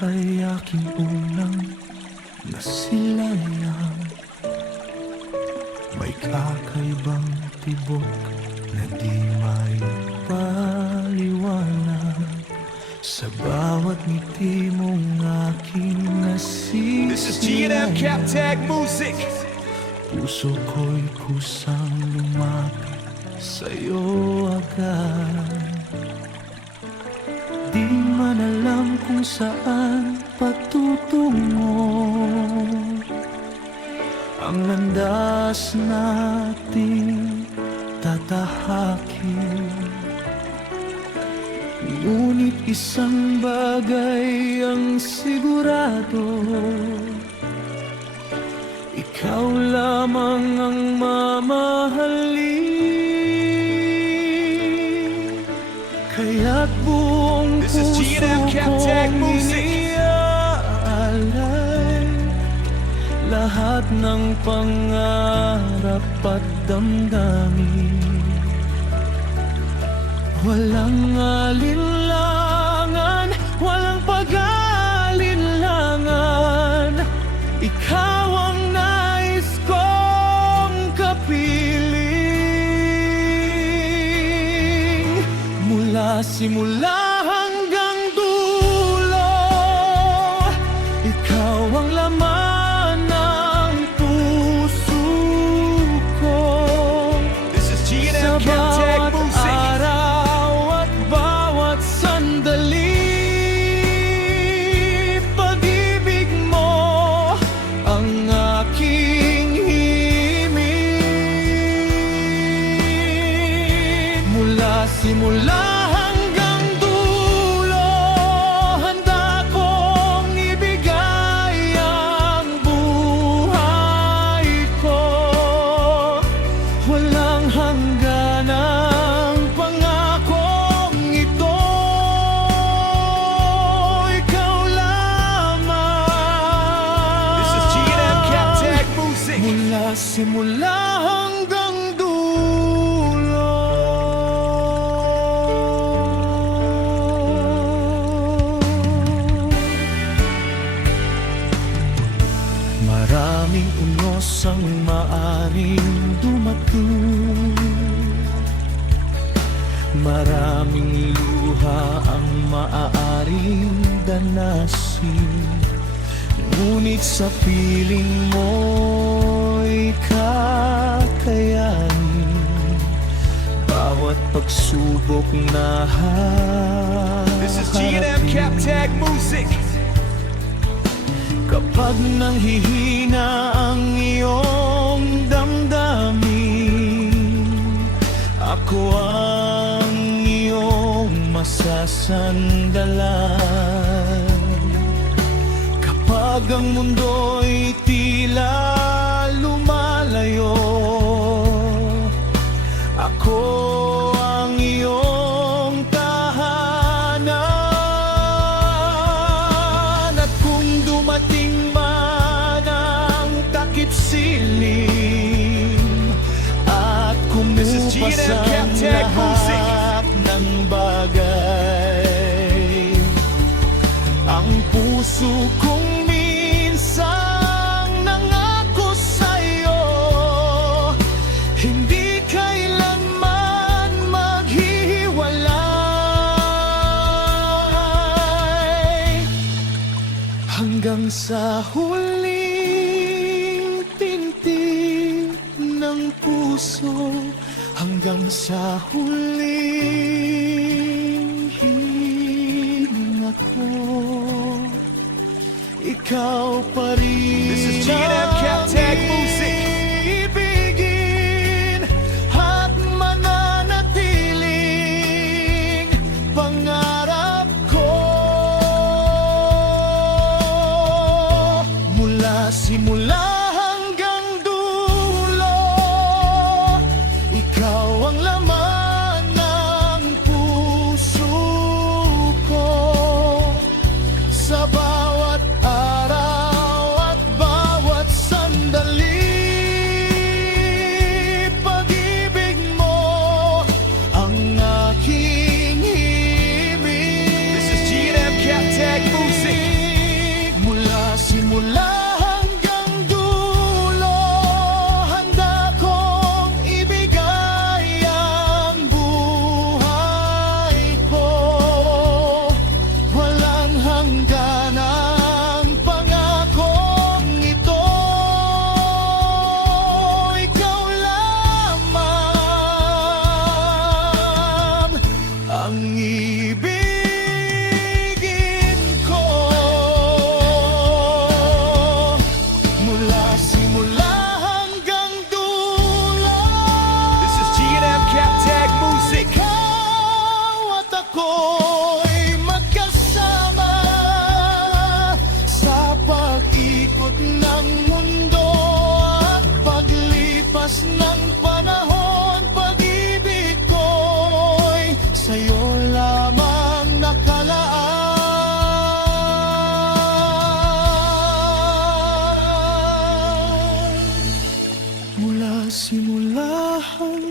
ay aking unang nasilayan. May kakaibang tibok na di may paliwanag sa bawat ngiti mong aking nasisilayan. This is G&M Cap Tag Music. Puso ko'y kusang lumapit sa'yo agad. Di man alam kung saan patutungo ang landas nating tatahakin. Ngunit isang bagay ang sigurado, ikaw lamang ang mamahalin. Kaya't buong This is puso G&M Cap Tag kong Music. iniaalay lahat ng pangarap at damdamin. Walang alinlangan, walang pag-alinlangan, ikaw ang nais kong kapiling. Mula simula hanggang dulo, ikaw ang laman ng puso ko. This is G&M Cap Tag Music. Araw at bawat sandali, pag-ibig mo ang aking himig. Mula simula hanggang dulo, handa kong ibigay ang buhay ko. Walang hangganang pangakong ito, ikaw lamang. This is G&M Cap Tag Music. Mula simula hanggang dulo. Maraming unos ang maaring dumating, maraming luha ang maaaring danasin. Ngunit sa piling mo'y kakayanin bawat pagsubok na This is G&M Cap Tag Music. kapag nanghihina ang iyong damdamin, ako ang iyong masasandalan. Kapag ang mundo'y tila lumalayo, ako ang iyong tahanan. At kung dumating man ang takip silim at This is kumupas G&M ang Cap Tag Music. lahat ng bagay, ang puso kong minsang nangako sa'yo, hindi kailanman maghihiwalay. Hanggang sa huling tintig ng puso, hanggang sa huling hininga ko, ikaw pa rin. This is G&M Cap Tag Music. Ibigin at mananatiling pangarap ko. Mula simula hanggang dulo, ikaw ang laman ng puso ko. Sa bawat araw at bawat simula hanggang dulo, handa kong ibigay ang buhay ko. Walang hanggan ang pangakong ito. Ikaw lamang ang ibigin ko. Mula simula hanggang dulo, This is G&M Captag Music. ikaw at ako'y magkasama sa pag-ikot ng mundo at paglipas ng panahon. Pag-ibig ko'y sa'yo lamang nakalaan. Mula simula hanggang